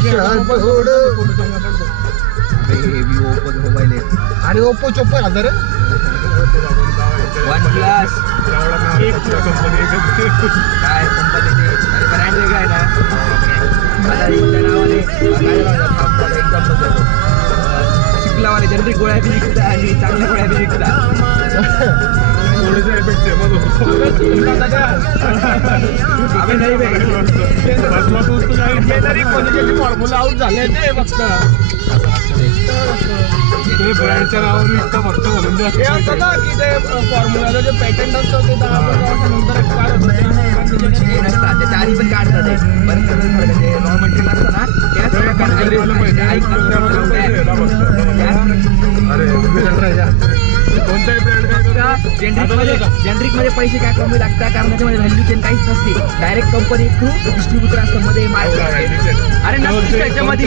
Oppo mobile आहे आणि Oppo 54,000 one plus काय कंपनी ते ब्रँड वेगळा आहे ना मला त्या नावाने एकदम शिकलावाले जनरिक गोळ्या बी विकता आणि चांगल्या गोळ्या बी विकता आम्ही नाही फॉर्म्युला आउट झाले ते फक्त ब्रँडच्या नावाने विकता फक्त म्हणून हे असतं ना की ते फॉर्म्युलाचं जे पॅटर्न असतं ते 10 वर्षानंतर एक्सपायर होतं नसतात त्याच्या आधी पण काढतात ते बरं जे रॉ मटेरियल असतं ना त्याच जेनरिक मध्ये पैसे काय कमी लागतात कारण त्याच्यामध्ये व्हॅल्यू चेन काहीच नसते डायरेक्ट कंपनी थ्रू डिस्ट्रीब्युटर असतं मध्ये अरे नसते त्याच्यामध्ये